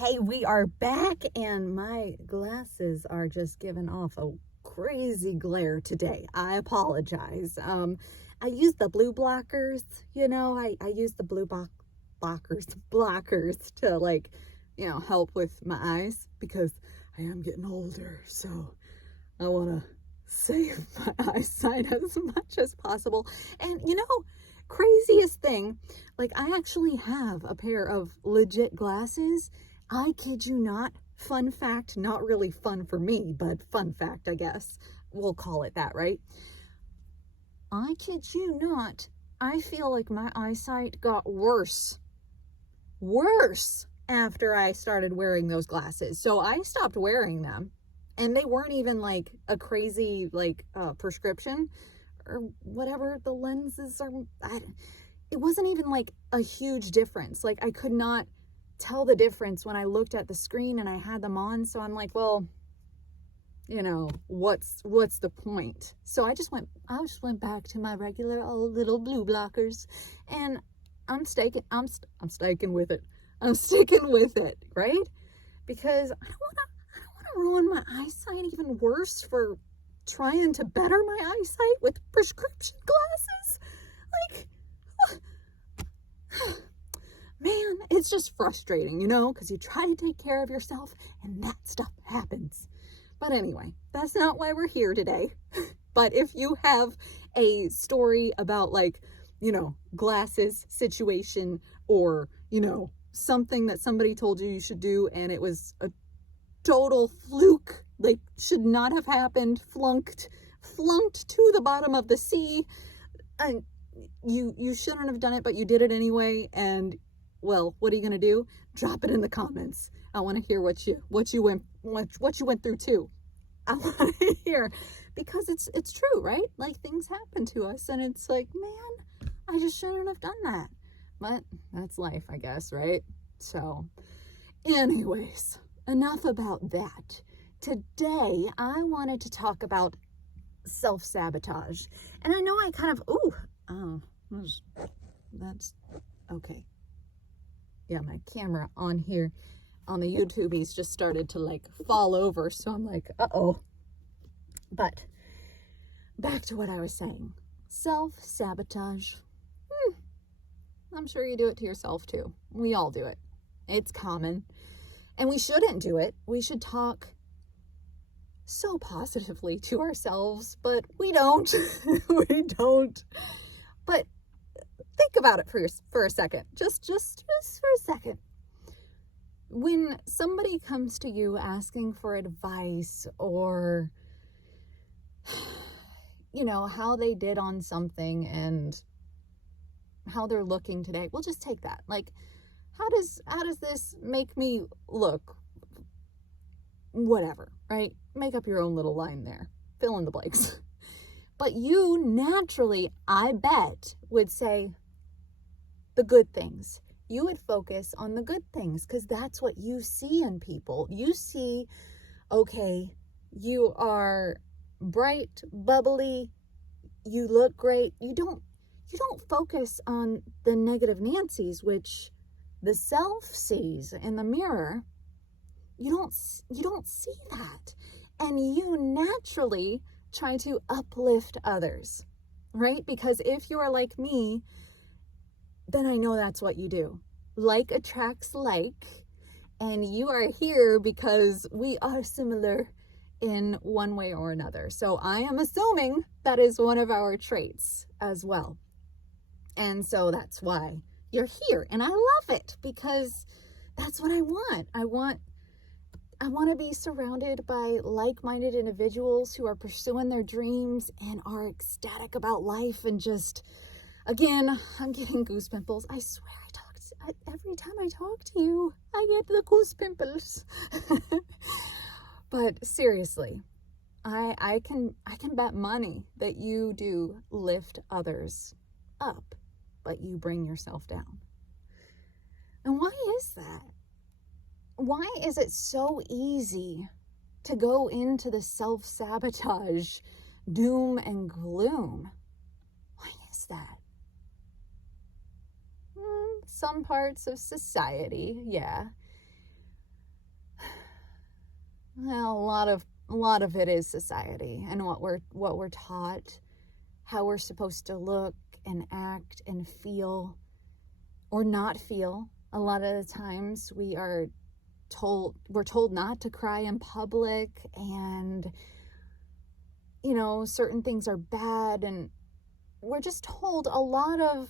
Hey, we are back, and my glasses are just giving off a crazy glare today. I apologize. I use the blue blockers, I use the blue blockers to help with my eyes because I am getting older, so I want to save my eyesight as much as possible. And craziest thing, like I actually have a pair of legit glasses. I kid you not. Fun fact, not really fun for me, but fun fact, I guess. We'll call it that, right? I kid you not. I feel like my eyesight got worse after I started wearing those glasses. So I stopped wearing them, and they weren't even like a crazy prescription or whatever the lenses are. It wasn't even like a huge difference. Like I could not tell the difference when I looked at the screen and I had them on. So I'm like, well, what's the point? So I just went back to my regular old little blue blockers, and I'm sticking with it. I'm sticking with it, right? Because I don't want to ruin my eyesight even worse for trying to better my eyesight with prescription glasses. Like, man, it's just frustrating, because you try to take care of yourself and that stuff happens. But anyway, that's not why we're here today. But if you have a story about glasses situation, or, something that somebody told you should do and it was a total fluke, like should not have happened, flunked to the bottom of the sea, and you shouldn't have done it, but you did it anyway, and well, what are you going to do? Drop it in the comments. I want to hear what you went through too. I want to hear, because it's true, right? Like things happen to us and it's like, man, I just shouldn't have done that. But that's life, I guess, right? So anyways, enough about that. Today, I wanted to talk about self-sabotage. And I know I kind of, that's okay. Yeah, my camera on here on the YouTubies just started to fall over. So I'm like, uh-oh. But back to what I was saying. Self-sabotage. I'm sure you do it to yourself too. We all do it. It's common. And we shouldn't do it. We should talk so positively to ourselves, but we don't. We don't. But think about it for a second. Just for a second. When somebody comes to you asking for advice, or how they did on something and how they're looking today, we'll just take that. Like, how does this make me look? Whatever, right? Make up your own little line there. Fill in the blanks. But you naturally, I bet, would say the good things. You would focus on the good things because that's what you see in people. You see, okay, you are bright, bubbly, you look great. You don't focus on the negative Nancy's, which the self sees in the mirror. You don't see that. And you naturally try to uplift others, right? Because if you are like me, then I know that's what you do. Like attracts like, and you are here because we are similar in one way or another. So I am assuming that is one of our traits as well. And so that's why you're here. And I love it because that's what I want. I want to be surrounded by like-minded individuals who are pursuing their dreams and are ecstatic about life, and just, again, I'm getting goose pimples. I swear every time I talk to you, I get the goose pimples. But seriously, I can bet money that you do lift others up, but you bring yourself down. And why is that? Why is it so easy to go into the self-sabotage, doom and gloom? Why is that? Some parts of society, yeah. Well, a lot of it is society and what we're taught, how we're supposed to look and act and feel or not feel. A lot of the times we're told not to cry in public, and certain things are bad, and we're just told a lot of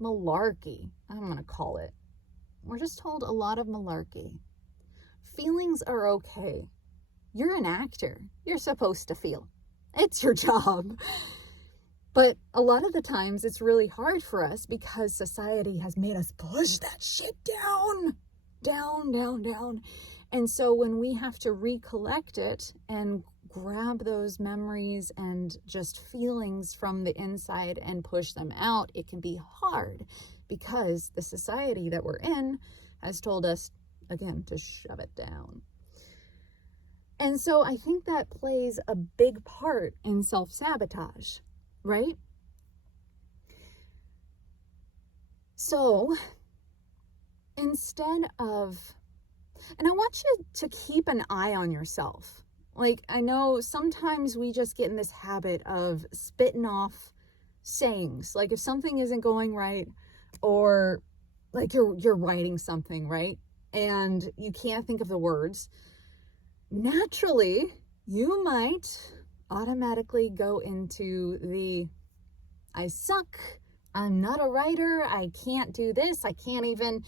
malarkey, I'm going to call it. We're just told a lot of malarkey. Feelings are okay. You're an actor. You're supposed to feel. It's your job. But a lot of the times it's really hard for us because society has made us push that shit down. And so when we have to recollect it and grab those memories and just feelings from the inside and push them out, it can be hard because the society that we're in has told us, again, to shove it down. And so I think that plays a big part in self-sabotage, right? So instead of, and I want you to keep an eye on yourself. Like, I know sometimes we just get in this habit of spitting off sayings. Like if something isn't going right, or like you're writing something, right? And you can't think of the words. Naturally, you might automatically go into the, I suck, I'm not a writer, I can't do this, I can't even,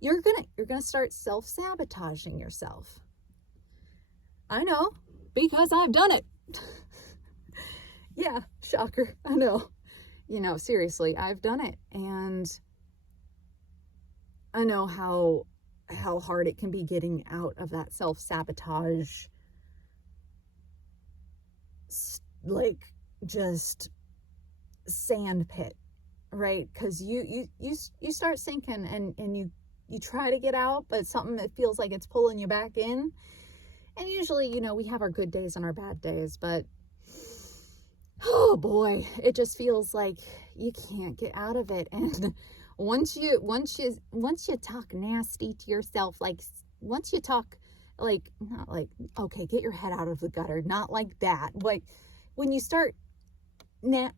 you're gonna start self-sabotaging yourself. I know, because I've done it. Yeah, shocker, I know. Seriously, I've done it, and I know how hard it can be getting out of that self-sabotage, like just sand pit, right? Because you start sinking, and you try to get out, but something that feels like it's pulling you back in. And usually, we have our good days and our bad days, but oh boy, it just feels like you can't get out of it. And once you talk nasty to yourself, like once you talk like, not like, okay, get your head out of the gutter, not like that. Like when you start mean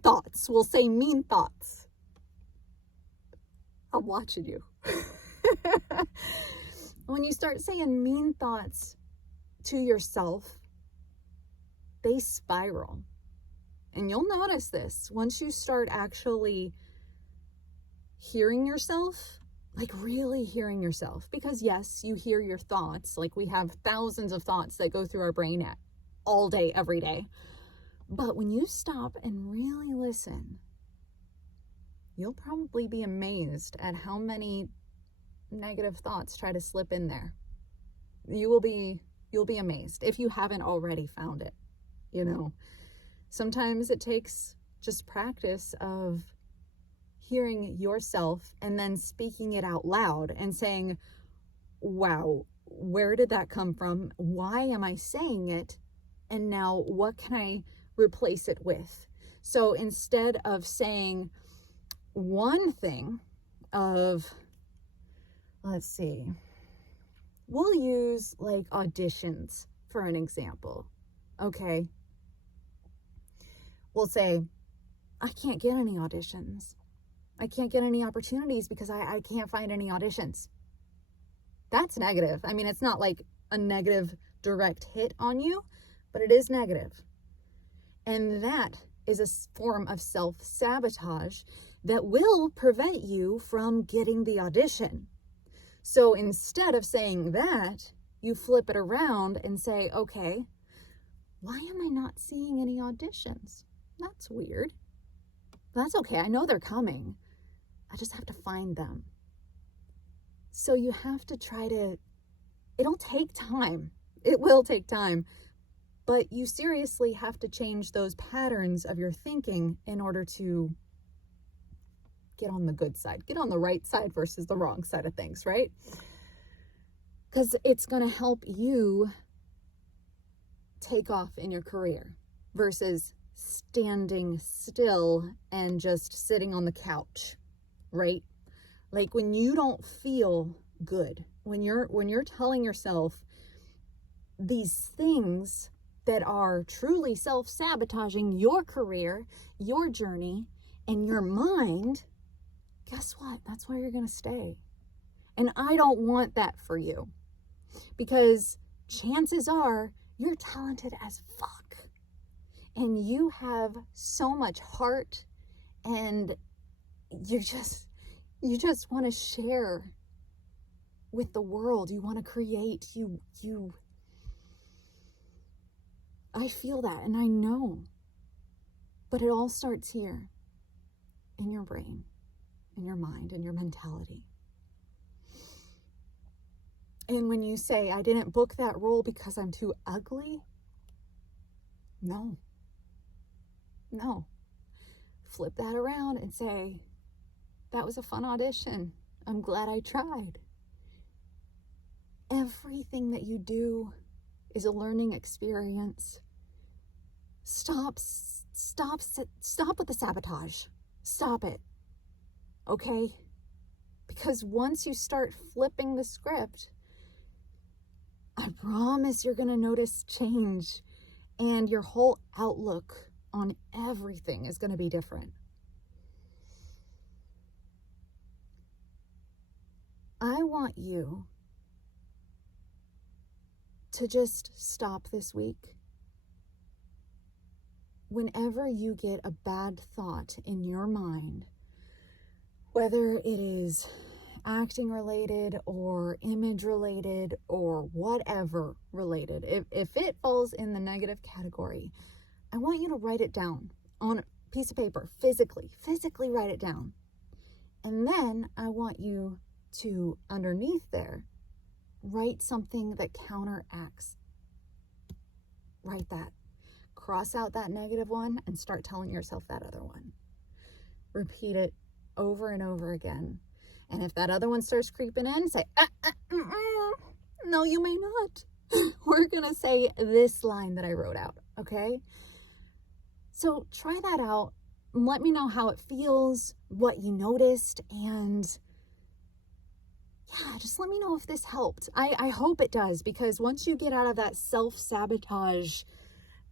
thoughts, we'll say mean thoughts. I'm watching you. When you start saying mean thoughts to yourself, they spiral. And you'll notice this once you start actually hearing yourself, like really hearing yourself. Because yes, you hear your thoughts. Like we have thousands of thoughts that go through our brain all day, every day. But when you stop and really listen, you'll probably be amazed at how many negative thoughts try to slip in there. You'll be amazed if you haven't already found it. Sometimes it takes just practice of hearing yourself and then speaking it out loud and saying, wow, where did that come from? Why am I saying it? And now what can I replace it with? So instead of saying one thing of, let's see, we'll use like auditions for an example. Okay. We'll say, I can't get any auditions. I can't get any opportunities because I can't find any auditions. That's negative. I mean, it's not like a negative direct hit on you, but it is negative. And that is a form of self-sabotage that will prevent you from getting the audition. So instead of saying that, you flip it around and say, okay, why am I not seeing any auditions? That's weird. That's okay. I know they're coming. I just have to find them. So you have to it'll take time. It will take time. But you seriously have to change those patterns of your thinking in order to get on the good side, get on the right side versus the wrong side of things, right? Because it's going to help you take off in your career versus standing still and just sitting on the couch, right? Like when you don't feel good, when you're telling yourself these things that are truly self-sabotaging your career, your journey, and your mind, guess what? That's where you're going to stay. And I don't want that for you, because chances are you're talented as fuck and you have so much heart, and you just want to share with the world. You want to create. I feel that, and I know. But it all starts here, in your brain, in your mind, in your mentality. And when you say, I didn't book that role because I'm too ugly, no. Flip that around and say, that was a fun audition. I'm glad I tried. Everything that you do is a learning experience. Stop with the sabotage. Stop it. Okay? Because once you start flipping the script, I promise you're going to notice change, and your whole outlook on everything is going to be different. I want you to just stop this week. Whenever you get a bad thought in your mind, whether it is acting related or image related or whatever related, if it falls in the negative category, I want you to write it down on a piece of paper, physically write it down. And then I want you to, underneath there, write something that counteracts. Write that. Cross out that negative one and start telling yourself that other one. Repeat it over and over again. And if that other one starts creeping in, say, no, you may not. We're going to say this line that I wrote out, okay? So try that out. Let me know how it feels, what you noticed, and yeah, just let me know if this helped. I hope it does, because once you get out of that self-sabotage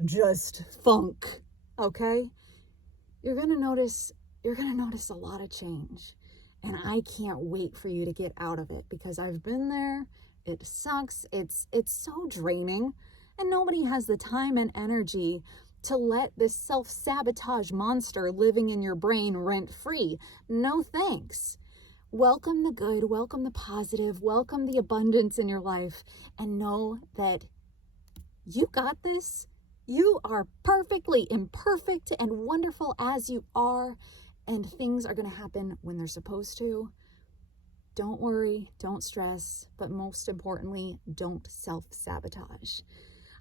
just funk, okay, you're going to notice a lot of change. And I can't wait for you to get out of it, because I've been there. It sucks. It's so draining, and nobody has the time and energy to let this self-sabotage monster living in your brain rent free. No thanks. Welcome the good, welcome the positive, welcome the abundance in your life, and know that you got this. You are perfectly imperfect and wonderful as you are, and things are going to happen when they're supposed to. Don't worry, don't stress, but most importantly, don't self-sabotage.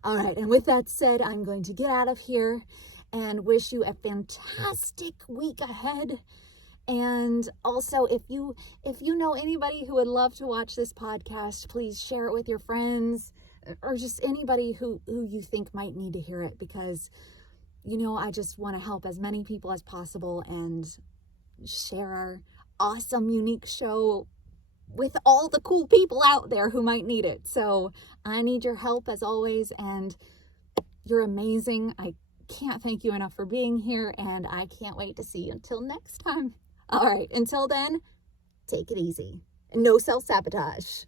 All right, and with that said, I'm going to get out of here and wish you a fantastic week ahead. And also, if you know anybody who would love to watch this podcast, please share it with your friends, or just anybody who you think might need to hear it, because, I just want to help as many people as possible and share our awesome, unique show with all the cool people out there who might need it. So I need your help as always, and you're amazing. I can't thank you enough for being here, and I can't wait to see you until next time. All right, until then, take it easy and no self-sabotage.